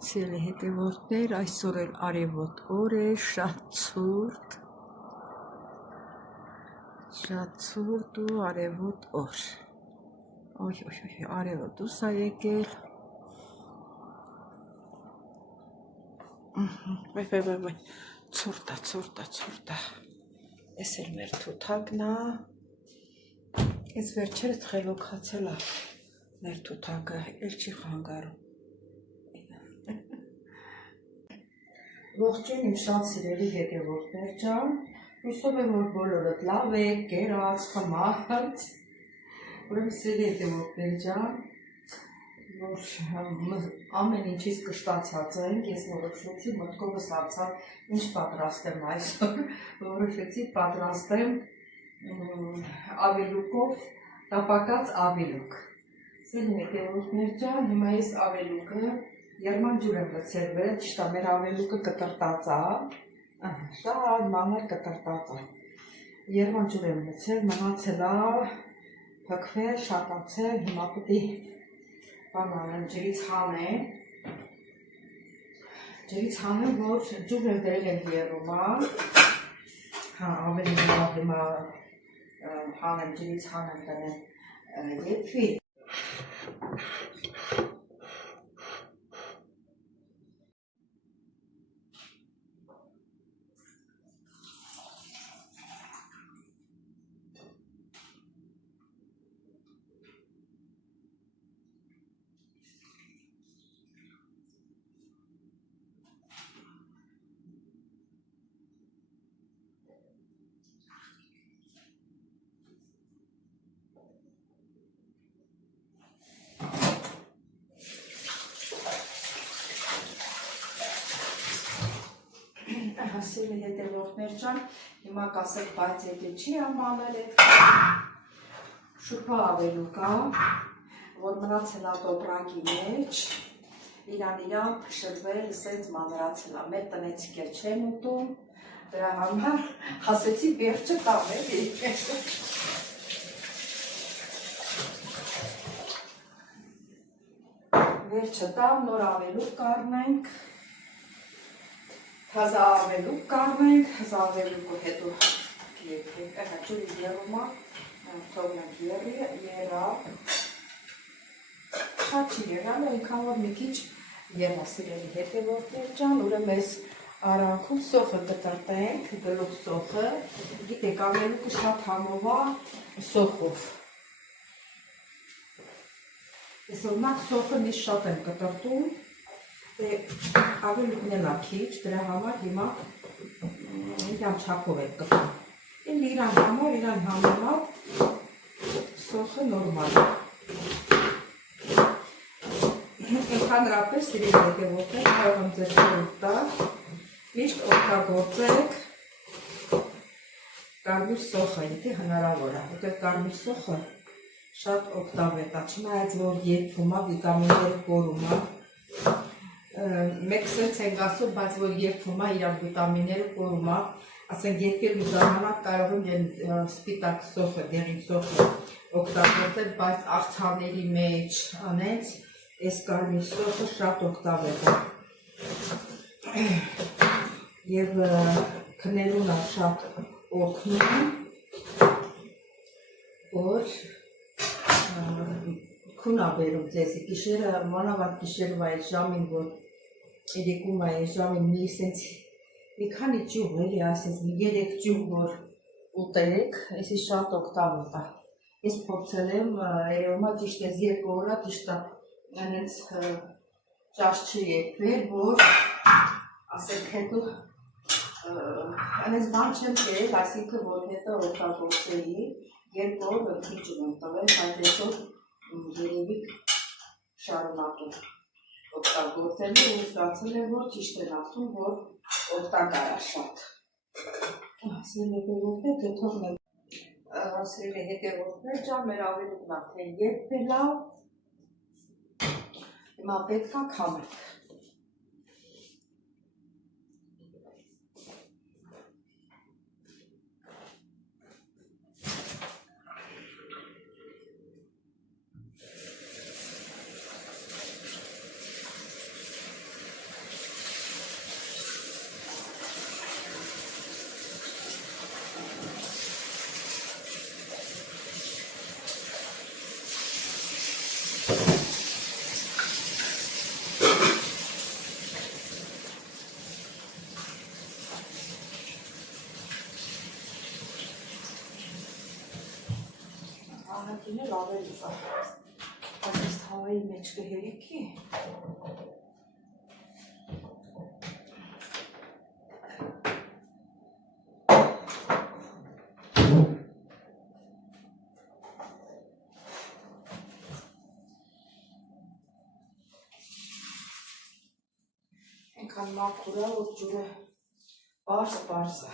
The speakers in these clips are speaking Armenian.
Սիրելի հետևորդներ, այսօր էլ արևոտ օր է, շատ ցուրտ ու արևոտ օր։ Օյ, արևոտ դուրս է եկել։ Վայ, ցուրտ է։ Էս էլ մեր թութակն է։ Էս վերջերս խելոքացել է մեր թութակը, էլ չի խանգարում։ Ողջույն իմ շատ սիրելի հետևորդներ ջան, հույսով եմ, որ բոլորդ լավ եք, կերած, խմած։ Ուրեմն սիրելի հետևորդներ ջան, որ ամեն ինչից կշտացած ենք, ես որոշեցի մտքովս անցավ ինչ պատրաստեմ այսօր, որոշեցի պատրաստեմ ավելուկով տապակած ավելուկ։ Սիրելի հետևորդներ ջան, հիմա ես ավելուկը Երման ջուր եմ լցել վեր, ճիշտ է, մեր ավելուկը կտրտած է, շատ մանր կտրտած է։ Երման ջուր եմ լցել, մնացել է փքվել, շատացել, հիմա պիտի բան անեմ, ջրից հանեմ, որ ջուրն էլ դրել եմ եռումա, ավելի լավ հիմա հանեմ, ջրից հանեմ տնեմ եփվի։ Սիրելի հետևորդներ ջան, հիմա կասեք, բայց եթե չի ամանել է, շուփա ավելուկ է, որ մնացել է տոպրակի մեջ, իրան փշրվել, սենց մանրացել է, մեր տնեցիք էլ չեն ուտում, դրա համար ասեցի վերջը տամ էլի։ Վերջը տամ, նոր ավելուկ կառնենք, հազա ավելուկ կառնենք, հազա ավելուկը հետո եփենք, ջուրի եռումա, թողնենք երա, շատ չի եղան, այնքան որ մի քիչ եղա սիրելի հետևորդներ ջան, ուրեմն այս արանքում սոխը կտրտենք, գլուխ սոխը, գիտեք ավելուկը շատ համով է սոխով։ Ես օրինակ սոխը միշտ շատ եմ կտրտում, ավելուկն էլ է քիչ, դրա համար հիմա իրան չափով եմ կտրում։ Իրան համեմատ սոխը նորմալ է։ Ընդհանրապես սիրելի հետևորդներ, կարող եմ ձեզ խորհուրդ տալ, միշտ օգտագործեք կարմիր սոխը, եթե հնարավոր է, որտեղ կարմիր սոխը շատ օգտավետ է, չնայած որ եփվում է, վիտամինները կորում է, մեկ սենց ենք ասում, բայց որ եփվում է, իրան վիտամինները կորում է, ասենք եփելու ժամանակ կարող եմ սպիտակ սոխը, դեղին սոխը օգտագործել, բայց աղցանների մեջ անենց այս կարմիր սոխը շատ օգտավետ է և քնելուն է շատ օգնում, որ քուն է բերում ձեզի, գիշերը, մանավանդ գիշերվա այս ժամին, որ երեկում է այս ժամին մի քանի ճյուղ էլի, ասես մի 3 ճյուղ որ ուտեք, այսի շատ օգտավետ է։ Ես փորձել եմ, երևում է ճիշտ ես 2 օր է, ճիշտ է այնց ճաշ չեփվել, որ ասենք հետո այնց բան չեմ կերել, այսինքն որ հետո օգտագործեի, 2 օր քիչ եմ տվել, բայց այսօր երևի շարունակում օգտագործելու ու զգացել եմ, որ ճիշտ են ասում, որ օգտակար է շատ։ Սիրելի հետևորդներ, թողնենք սիրելի հետևորդներ ջան, մեր ավելուկն արդեն եփվել է, հիմա պետք է քամենք։ լինել ավելի կա։ Այս թավայի մեջ կհերիքի։ Այնքան մաքուր է, որ ջուրը պարզ է։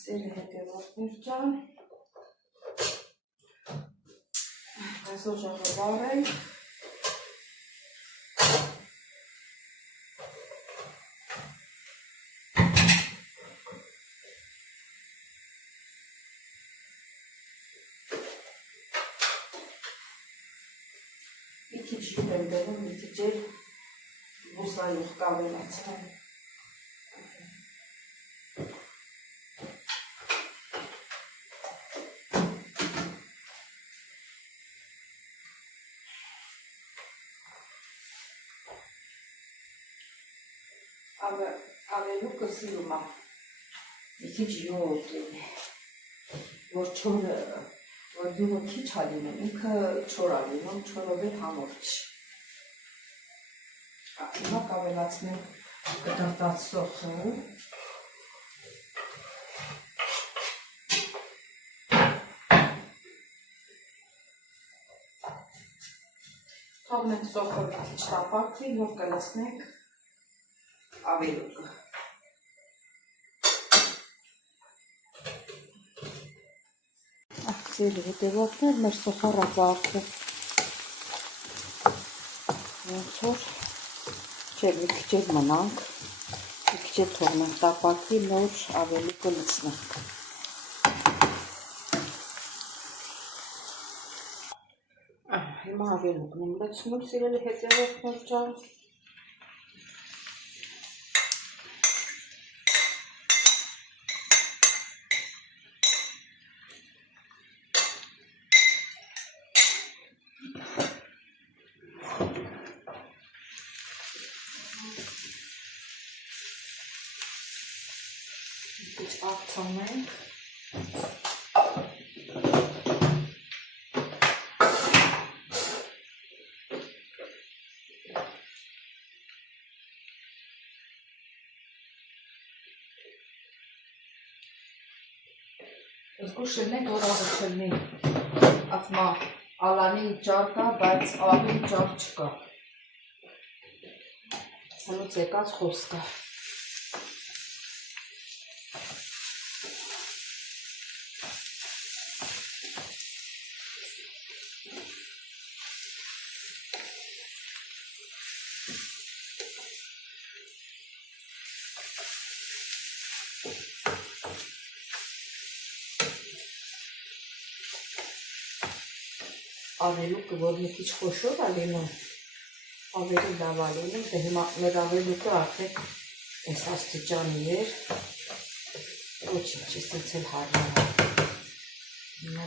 Սերը հետևորդներ ջան, այսօր ժողովար ենք, մի քիչ ջուր եմ բերում, մի քիչ էլ բուսայով կավելացրեմ։ Ավելուկը սիրում է, մի քիչ յոտ լինի, որ չորը, որ յուղը քիչ է լինում, ինքը չոր է լինում, չորով էլ համոր չի։ Հիմա կավելացնեմ կտրտած սոխը։ Թողնենք սոխը մի քիչ տապակվի, որ կլցնենք ավելուկը։ Սերի հետևորդներ, մեր սոխառը ծաղկը ոնց որ չէ, մի քիչ էլ մնանք, մի քիչ էլ թողնենք տապակվի, նոր ավելուկը լցնենք։ Հիմա ավելուկն եմ լցնում, սիրելի հետևորդներ ջան։ Քիչ աղցանենք։ Զգուշենեք, որ աղը չլնի, ասմա ալանի ճար կա, բայց աղի ճար չկա։ Հնուց եկած խոսքը։ Ավելուկը, որ մի քիչ խոշոր է լինում, ավելի լավ է լինում, դե հիմա մեր ավելուկը արդեն այս աստիճանի էր, ոչինչ, այսպես էլ հարմար է։ Հիմա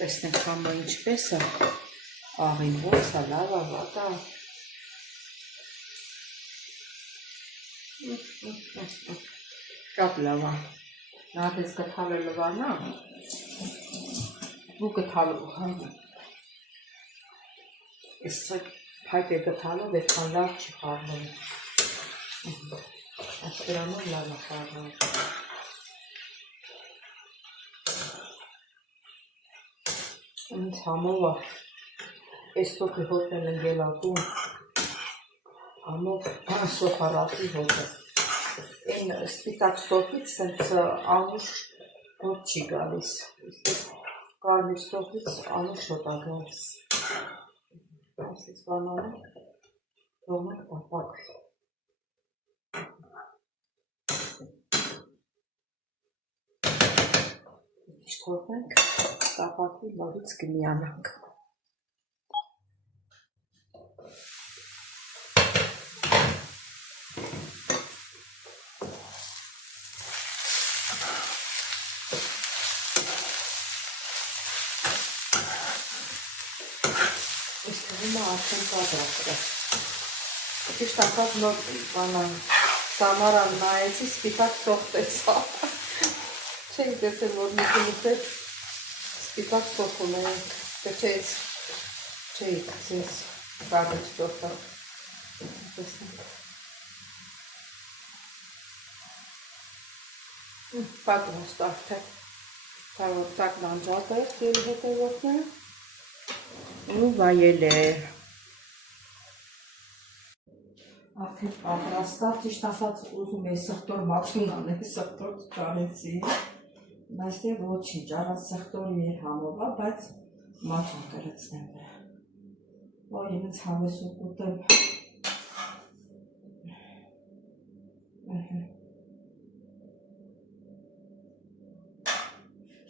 տեսնենք համը ինչպես է, աղին ոնց է, լավ է, վատ է։ Շատ լավ է։ Նա դες գթալը լվանա, ու գթալու համ։ Ես փայտ է գթալով այդքան լավ չի խառնում։ Աստրանով լավ է խառնում։ Ինձ համով է, այս սոպի հոտն են գելատում, համով սոխարատի հոտը։ Այն սպիտակ սոխից սենց անուշ հոտ չի գալիս, կարմիր սոխից անուշ հոտ է գալիս։ Այսից բանալը թողնենք տապակվի։ Ինչ թողնենք տապակվի, նորից կմիանանք։ Ես թվում է արդեն պատրաստ է։ Ճիշտ ասած նոր բանան Սամարան նայեցի սպիտակ սոխ տեսա։ Չէի տեսել, որ մի քիչ սպիտակ սոխ ունենք, թե չէի գցես կարիճ սոխը։ Տեսնենք։ Պատրաստ արդեն։ Կարոտակ նանջատ է, սիրելի հետևորդներ։ Ու վայել է։ Արդեն պատրաստա, ճիշտ ասած ուզում էի սխտոր մածուն անել, սխտոր չարեցի։ Այստեղ ոչինչ, առանց սխտորի էր համովա, բայց մածուն կրծնեմ վրա։ Որ ինձ հավես ու կուտեմ։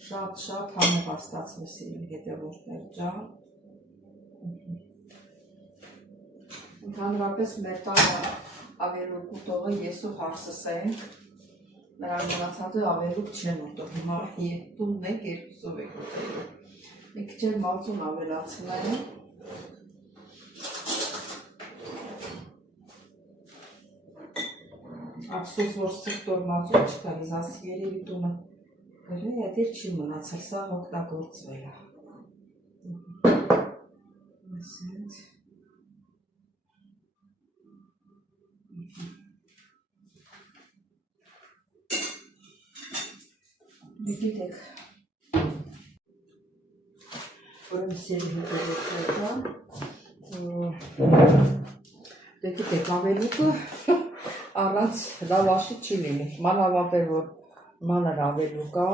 Շատ համապաստացվի սիրելի հետևորդներ ջան։ Ընդհանրապես մեր տանը ավելուկ ուտողը ես ու հարսս ենք, նրան մնացածը ավելուկ չեն ուտող, հիմա տունն ենք երկուսով եք ուտելու։ Մի քիչ էլ մածուն ավելացնեմ։ Ափսոս որ սխտոր մածուն չկա, իզաս երևի տունը գրեի, այդ էլ չի մնացել, սա օգտագործվել է։ Ասենց։ Դե գիտեք, ուրեմն սիրելի հետևորդներ, դե գիտեք, ավելուկը առանց լավաշի չի լինի, մանավանդ որ մանր ավելուկ է,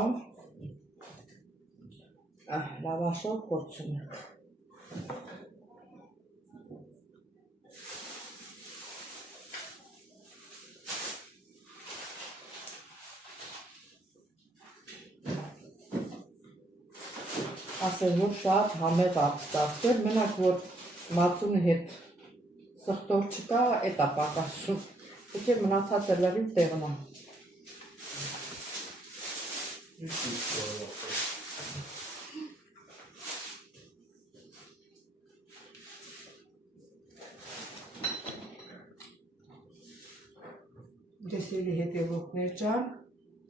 լավաշով փորձում ենք։ Ասել, որ շատ համեղ ապստացվել, մենակ որ մածունի հետ սխտոր չկա, էտ է պակասում, ուղղի մնացած լրիվ տեղն է։ Դեսելի հետևորդներ ջան,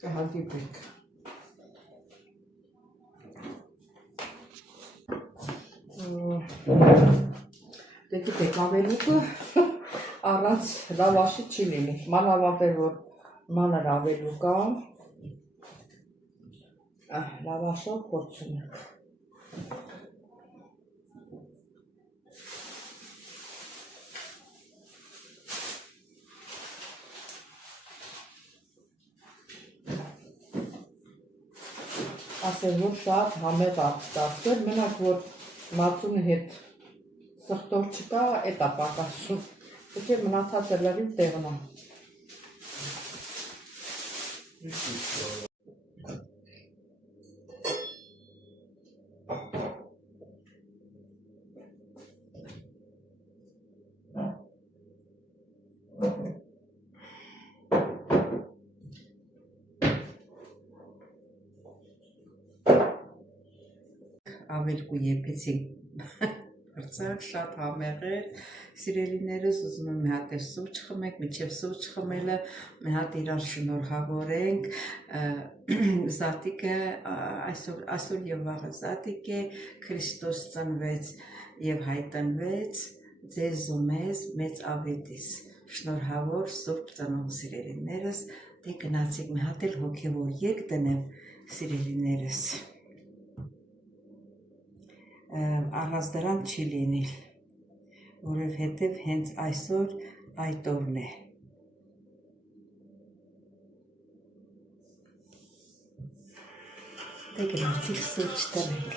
կհանդիպենք։ Դե գիտեք, ավելուկը առանց լավաշի չի լինի, մանավանդ որ մանր ավելուկ է, լավաշով փորձում ենք։ Ասել, որ շատ համեղ ապստացվել, մենակ որ մածունի հետ սխտոր չկա, էտ է պակասում, ուղղի մնացած լրիվ տեղն է։ Ավելկու եփեցինք բրծակ, շատ համեղ էր, սիրելիներս, ուզում եմ մի հատ էլ սուրճ խմենք, մինչև սուրճ խմելը մի հատ իրար շնորհավորենք, Զատիկը այսօր եւ վաղը Զատիկ է, Քրիստոս ծնվեց եւ հայտնվեց, ձեզ ու մեզ մեծ ավետիս, շնորհավոր Սուրբ Ծնունդ սիրելիներս, դե գնացիք մի հատ էլ հոգեվոր երգ դնեմ սիրելիներս։ Առանց դրան չի լինել, որովհետև հենց այսօր այդ օրն է։ Դե գնացիք սուրճ տնենք։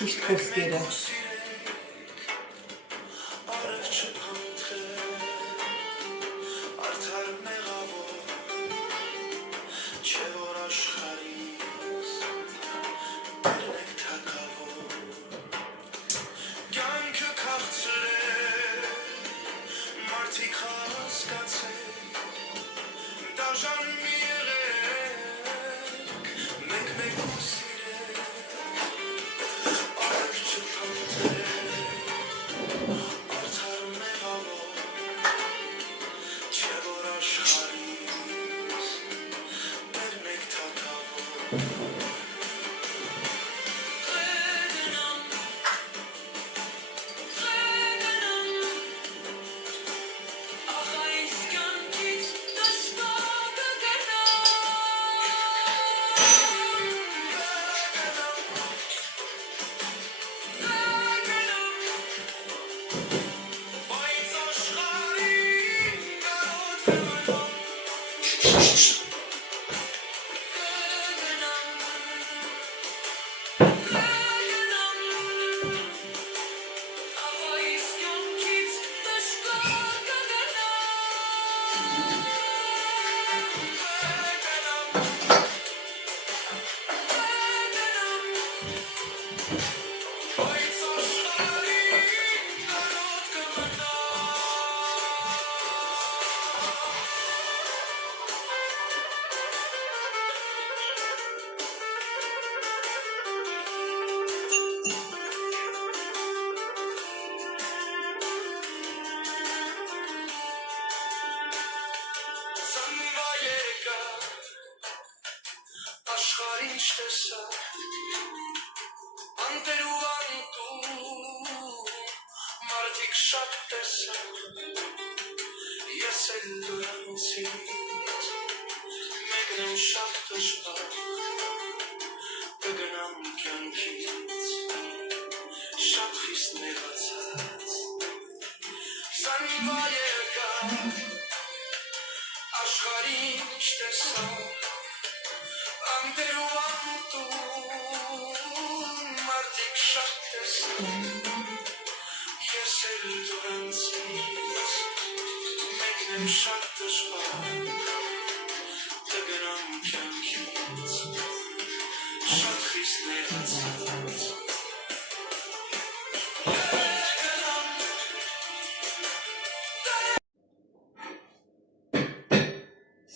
Ճիշտ խոսքերը։ Դաժան մի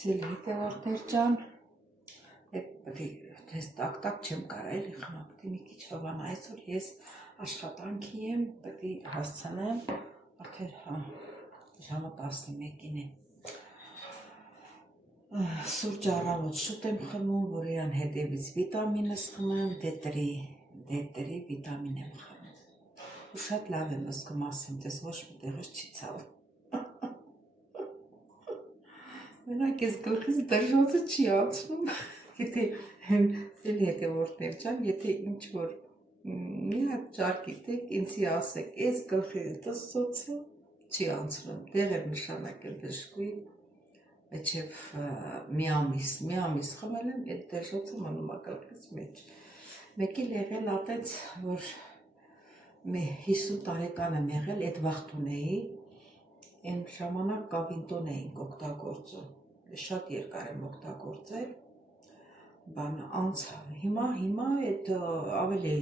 Սիրելի հետևորդներ ջան, ես տակ-տակ չեմ կարա էլի խմա, պետք է մի քիչ հավանա, այսօր ես աշխատանքի եմ, պետք է հասցնեմ, արդեն ժամը 11-ին է։ Սուրճ առավոտ շուտ եմ խմում, որ իրան հետևից վիտամինս խմեմ, D3 վիտամին եմ խմում։ Ու շատ լավ եմ զգում, ասեմ, դες ոչ մի տեղից չի ցավում։ Մենակ ես գլխից դրժոցը չի անցնում, եթե հետևորդներ ջան, եթե ինչ-որ մի հատ ճարկիտեք, ինձի ասեք, ես գլխից դրժոցը չի անցնում, դեղ եմ նշանակել դժգույ, մեջև մի ամիս խմել եմ, այդ դրժոցը մնում է գլխից մեջ։ Մեկ էլ եղել ատենց, որ 50 տարեկան եմ եղել, այդ վաղտ ունեի, Այն ժամանակ կավինտոն էինք օգտագործում, շատ երկար եմ օգտագործել, բանը անցավ, հիմա այդ ավելի,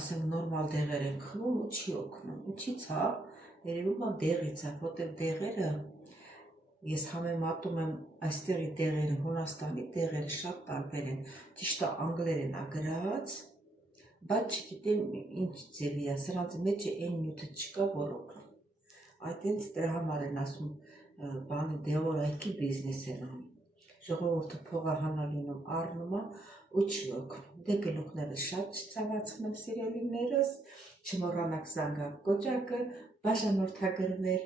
ասեմ, նորմալ դեղեր ենք խմում ու չի օգնում, ինչից հա, երևում է դեղից է, որտեղ դեղերը, ես համեմատում եմ այստեղի դեղերը, Հունաստանի դեղերը շատ տարբեր են, ճիշտ է անգլերեն է գրած, բայց չգիտեմ ինչ ձևի է, սրանց մեջ այն նյութը չկա, որ օգնում։ Այդենց դրա համար են ասում բանը դեղորայքի բիզնես են անում, ժողովուրդը փողը հանա լինում առնում է ու չի օգնում, դե գլուխները շատ չցավացնում սիրելիներս, չմոռանաք զանգակ կոճակը, բաժանորդագրվել,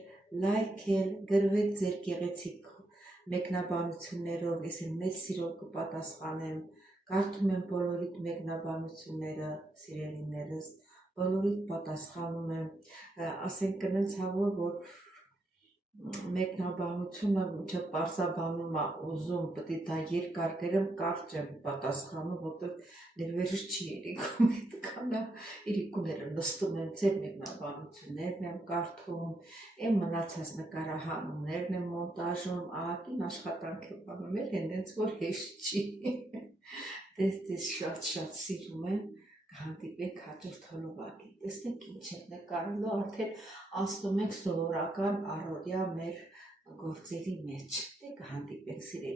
լայքել, գրվեք ձեր գեղեցիկ մեկնաբանություններով, ես մեծ սիրով կպատասխանեմ, կարդում եմ բոլորիդ մեկնաբանությունները սիրելիներս, բոլորիդ պատասխանում եմ, ասենք կնենց հավոր, որ մեկնաբանությունը ինչը պարզաբանում է ուզում, պետք է դա երկար գրեմ, կարճ եմ պատասխանում, որտեղ ներվերս չի իրիկում, այդքանը իրիկուները նստում եմ, ձեր մեկնաբանություններն եմ կարդում, այն մնացած նկարահանումներն եմ մոնտաժում, ահագին աշխատանք եմ անում, հենց որ հեշտ չի, դες շատ սիրում եմ, հանդիպենք հաջորդ հոլովակին, տեսնենք ինչ ենք նկարելու, արդեն անցնում ենք սովորական առօրյա մեր գործերի մեջ, դե կհանդիպենք սիրելի